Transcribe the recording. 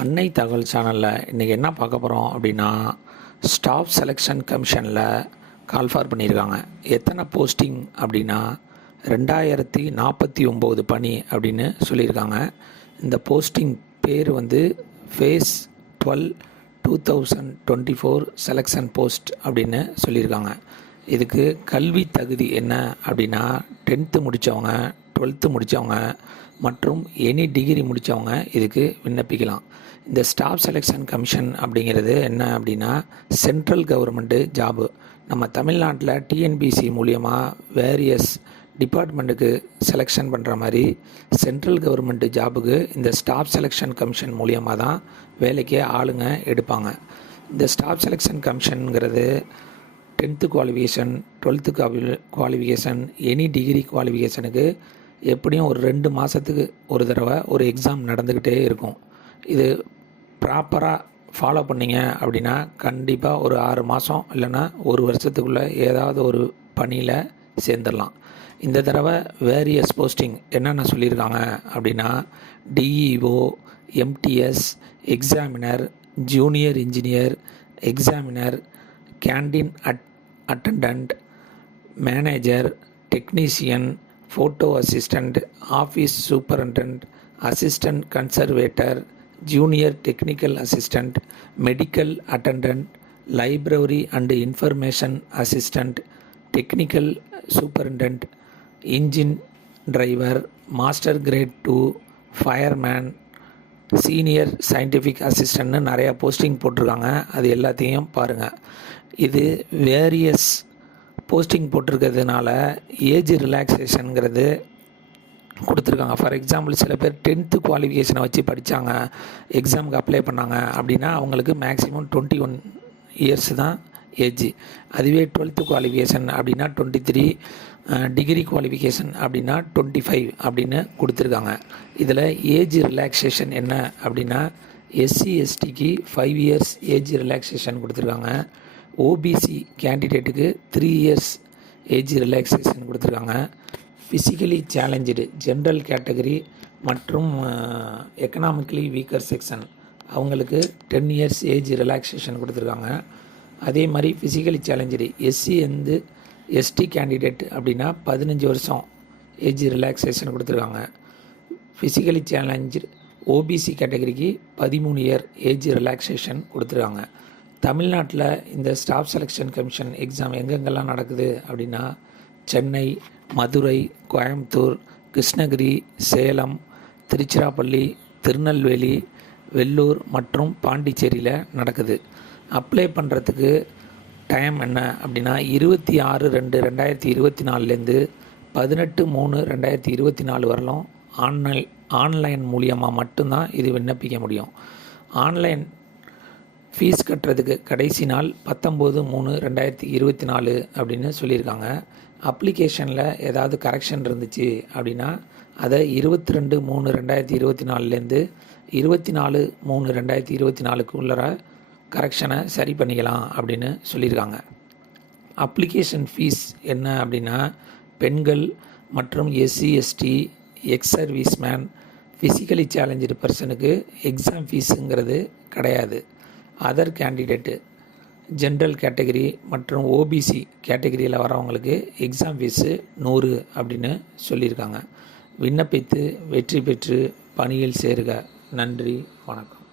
அன்னை தகவல் சேனலில் இன்றைக்கி என்ன பார்க்க போகிறோம் அப்படின்னா, ஸ்டாஃப் செலெக்ஷன் கமிஷனில் கால்ஃபார் பண்ணியிருக்காங்க. எத்தனை போஸ்டிங் அப்படின்னா 2049 பணி அப்படின்னு சொல்லியிருக்காங்க. இந்த போஸ்டிங் பேர் ஃபேஸ் 12 2024 செலெக்ஷன் போஸ்ட் அப்படின்னு சொல்லியிருக்காங்க. இதுக்கு கல்வி தகுதி என்ன அப்படின்னா 10th முடித்தவங்க, 12th முடித்தவங்க மற்றும் எனி டிகிரி முடித்தவங்க இதுக்கு விண்ணப்பிக்கலாம். இந்த ஸ்டாஃப் செலெக்ஷன் கமிஷன் அப்படிங்கிறது என்ன அப்படின்னா, சென்ட்ரல் கவர்மெண்ட்டு ஜாபு. நம்ம தமிழ்நாட்டில் டிஎன்பிசி மூலியமாக வேரியஸ் டிபார்ட்மெண்ட்டுக்கு செலெக்ஷன் பண்ணுற மாதிரி சென்ட்ரல் கவர்மெண்ட்டு ஜாபுக்கு இந்த ஸ்டாஃப் செலெக்ஷன் கமிஷன் மூலியமாக தான் வேலைக்கே ஆளுங்க எடுப்பாங்க. இந்த ஸ்டாஃப் செலெக்ஷன் கமிஷனுங்கிறது 10th qualification, 12th qualification, any degree குவாலிஃபிகேஷனுக்கு எப்படியும் ஒரு 2 மாதத்துக்கு ஒரு தடவை ஒரு எக்ஸாம் நடந்துக்கிட்டே இருக்கும். இது ப்ராப்பராக ஃபாலோ பண்ணிங்க அப்படின்னா கண்டிப்பாக ஒரு 6 மாதம் இல்லைன்னா ஒரு வருஷத்துக்குள்ளே ஏதாவது ஒரு பணியில் சேர்ந்துடலாம். இந்த தடவை வேரியஸ் போஸ்டிங் என்னென்ன சொல்லியிருக்காங்க அப்படின்னா, DEO, MTS, examiner, junior engineer, examiner, canteen attendant, manager, technician, photo assistant, office superintendent, assistant conservator, junior technical assistant, medical attendant, library and information assistant, technical superintendent, engine driver, master grade 2, fireman, senior scientific அசிஸ்டன்ட்னு நிறையா posting போட்டிருக்காங்க. அது எல்லாத்தையும் பாருங்கள். இது various posting போட்டிருக்கிறதுனால age ரிலாக்ஸேஷனுங்கிறது கொடுத்துருக்காங்க. ஃபார் எக்ஸாம்பிள் சில பேர் 10th குவாலிஃபிகேஷனை வச்சு படித்தாங்க, எக்ஸாமுக்கு அப்ளை பண்ணாங்க அப்படின்னா அவங்களுக்கு மேக்ஸிமம் 21 இயர்ஸ் தான் ஏஜ். அதுவே 12th குவாலிஃபிகேஷன் அப்படின்னா 23, டிகிரி குவாலிஃபிகேஷன் அப்படின்னா 25 அப்படின்னு கொடுத்துருக்காங்க. இதில் ஏஜ் ரிலாக்ஸேஷன் என்ன அப்படின்னா, எஸ்சி எஸ்டிக்கு 5 இயர்ஸ் ஏஜ் ரிலாக்ஸேஷன் கொடுத்துருக்காங்க. ஓபிசி கேண்டிடேட்டுக்கு 3 இயர்ஸ் ஏஜ் ரிலாக்ஸேஷன் கொடுத்துருக்காங்க. ஃபிசிக்கலி சேலஞ்சு ஜென்ரல் கேட்டகரி மற்றும் எக்கனாமிக்கலி வீக்கர் செக்ஷன் அவங்களுக்கு 10 இயர்ஸ் ஏஜ் ரிலாக்ஸேஷன் கொடுத்துருக்காங்க. அதே மாதிரி ஃபிசிக்கலி சேலஞ்சு எஸ்டி கேண்டிடேட் அப்படின்னா 15 வருஷம் ஏஜ் ரிலாக்ஸேஷன் கொடுத்துருக்காங்க. ஃபிசிக்கலி சேலஞ்சு ஓபிசி கேட்டகரிக்கு 13 இயர் ஏஜ் ரிலாக்ஸேஷன் கொடுத்துருக்காங்க. தமிழ்நாட்டில் இந்த ஸ்டாஃப் செலெக்ஷன் கமிஷன் எக்ஸாம் எங்கெங்கெல்லாம் நடக்குது அப்படின்னா, சென்னை, மதுரை, கோயம்புத்தூர், கிருஷ்ணகிரி, சேலம், திருச்சிராப்பள்ளி, திருநெல்வேலி, வெள்ளூர் மற்றும் பாண்டிச்சேரியில் நடக்குது. அப்ளை பண்ணுறதுக்கு டைம் என்ன அப்படின்னா 26/2/2024 18/3/2024 வரலும் ஆன்லைன் மூலியமாக மட்டும்தான் இது விண்ணப்பிக்க முடியும். ஆன்லைன் ஃபீஸ் கட்டுறதுக்கு கடைசி நாள் 19/3/2024 அப்படின்னு சொல்லியிருக்காங்க. அப்ளிகேஷனில் ஏதாவது கரெக்ஷன் இருந்துச்சு அப்படின்னா அதை 22/3/2024 24/3/2024 கரெக்ஷனை சரி பண்ணிக்கலாம் அப்படின்னு சொல்லியிருக்காங்க. அப்ளிகேஷன் ஃபீஸ் என்ன அப்படின்னா, பெண்கள் மற்றும் SC ST, ex serviceman, physically challenge பர்சனுக்கு எக்ஸாம் ஃபீஸுங்கிறது கிடையாது. அதர் கேண்டிடேட்டு, ஜென்ரல் கேட்டகரி மற்றும் ஓபிசி கேட்டகரியில் வரவங்களுக்கு எக்ஸாம் ஃபீஸு 100 அப்படின்னு சொல்லியிருக்காங்க. விண்ணப்பித்து வெற்றி பெற்று பணியில் சேருக. நன்றி, வணக்கம்.